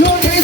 your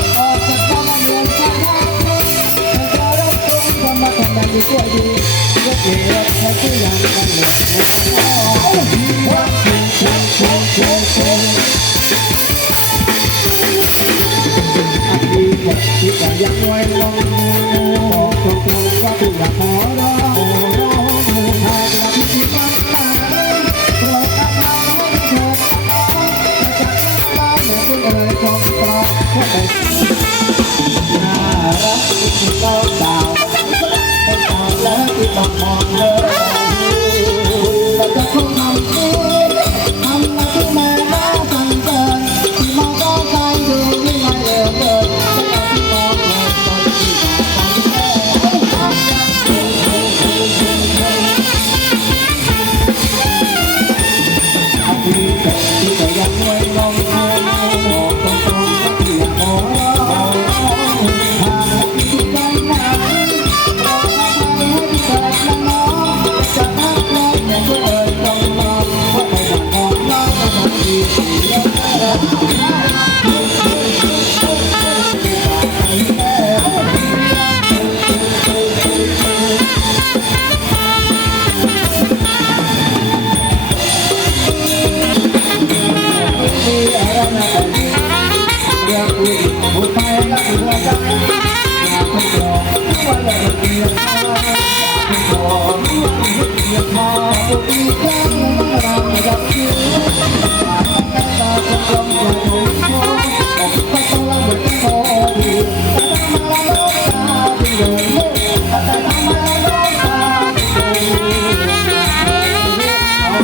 มาทำแบบที่ตัดีก็เกลียดแค่ที่ยังกันหมด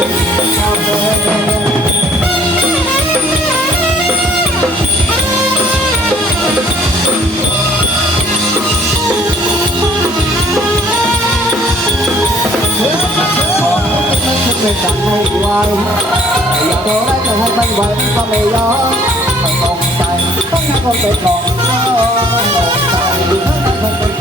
bên cạnh hay ngoài Giờ cô lấy từ hai bên vẫn có mê gió Còn tay, có hai con tay còn Một tay, đừng hết hai con tay